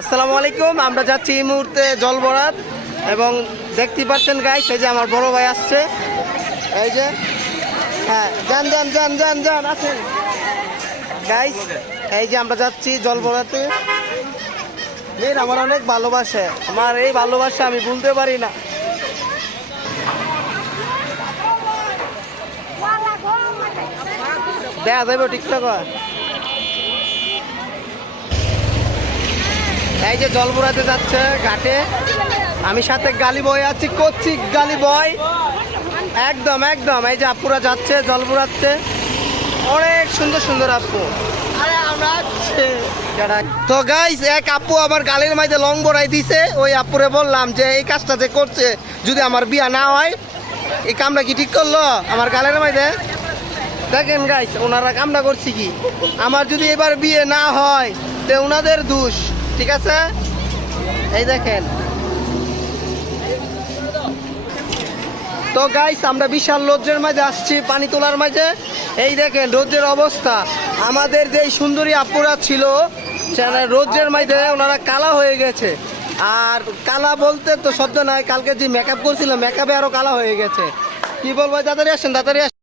আসসালামু আলাইকুম, আমরা যাচ্ছি এই মুহূর্তে জল বরাত এবং দেখতে পাচ্ছেন গাইস এই যে আমার বড় ভাই আসছে। এই যে হ্যাঁ যান যান যান যান আসেন। গাইস এই যে আমরা যাচ্ছি জল বরাতে মেয়ের আমার অনেক ভালোবাসে। আমার এই ভালোবাসা আমি ভুলতে পারি না। দেখা যাবে টিকটক এই যে জল বুড়াতে যাচ্ছে ঘাটে। আমি সাথে গালি বয় আছি, করছি গালি বয়। একদম একদম, এই যে আপুরা যাচ্ছে, জল বুড়াচ্ছে অনেক সুন্দর সুন্দর আপু। তো গাইস এক আপু আমার গালের মাঝে লং বড়াই দিছে। ওই আপুরে বললাম যে, এই কাজটা যে করছে, যদি আমার বিয়া না হয় এই কামটা কি ঠিক করল? আমার গালের মাঝে দেখেন গাইস ওনারা কামটা করছি কি? আমার যদি এবার বিয়ে না হয়, তে ওনাদের দোষ। ঠিক আছে? এই দেখেন। তো গাইস আমরা বিশাল রোদ্রের মাঝে আসছি, পানি তোলার মাঝে। এই দেখেন, রোদ্রের অবস্থা। আমাদের যে সুন্দরী আপুরা ছিল রোদ্রের মাঝে, ওনারা কালা হয়ে গেছে। আর কালা বলতে তো শব্দ নাই, কালকে যে মেকআপ করছিল মেকআপে আরও কালা হয়ে গেছে। কি বলব, তাড়াতাড়ি আসেন আসেন।